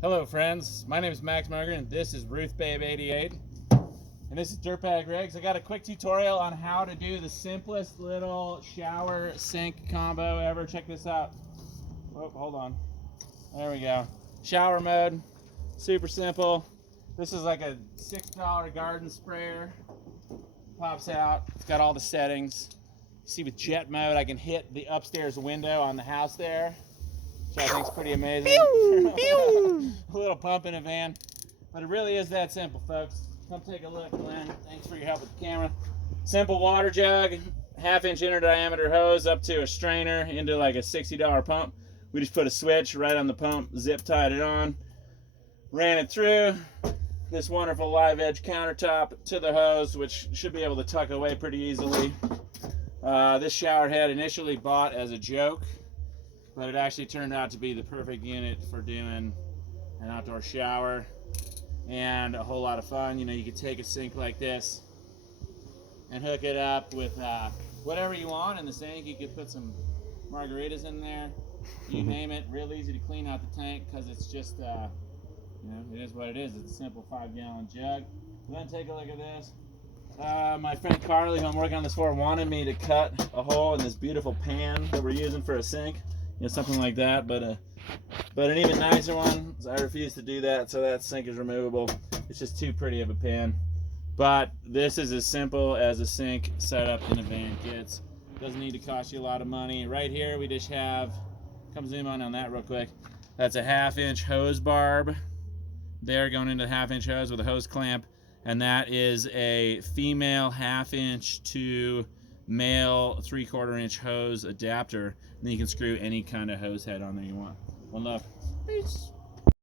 Hello friends, my name is Max Margaret and this is RuthBabe88 and this is Dirtbag Rigs. I got a quick tutorial on how to do the simplest little shower sink combo ever. Check this out. Oh, hold on. There we go. Shower mode, super simple. This is like a $6 garden sprayer. Pops out, it's got all the settings. See, with jet mode I can hit the upstairs window on the house there, which I think is pretty amazing. Pew, pew. A little pump in a van. But it really is that simple, folks. Come take a look, Glenn. Thanks for your help with the camera. Simple water jug, 1/2-inch inner diameter hose up to a strainer into like a $60 pump. We just put a switch right on the pump, zip tied it on, ran it through this wonderful live edge countertop to the hose, which should be able to tuck away pretty easily. This shower head initially bought as a joke, but it actually turned out to be the perfect unit for doing an outdoor shower and a whole lot of fun. You know, you could take a sink like this and hook it up with whatever you want in the sink. You could put some margaritas in there, you name it. Real easy to clean out the tank because it's just you know, it is what it is. It's a simple 5-gallon jug. Then take a look at this. My friend Carly, who I'm working on this for, wanted me to cut a hole in this beautiful pan that we're using for a sink. You know, something like that, but an even nicer one. So I refuse to do that, so that sink is removable. It's just too pretty of a pan. But this is as simple as a sink setup in a van gets. Doesn't need to cost you a lot of money. Right here we just have, come zoom on that real quick. That's a 1/2-inch hose barb there going into the 1/2-inch hose with a hose clamp, and that is a female 1/2-inch to male 3/4-inch hose adapter. And then you can screw any kind of hose head on there you want. One love. Peace.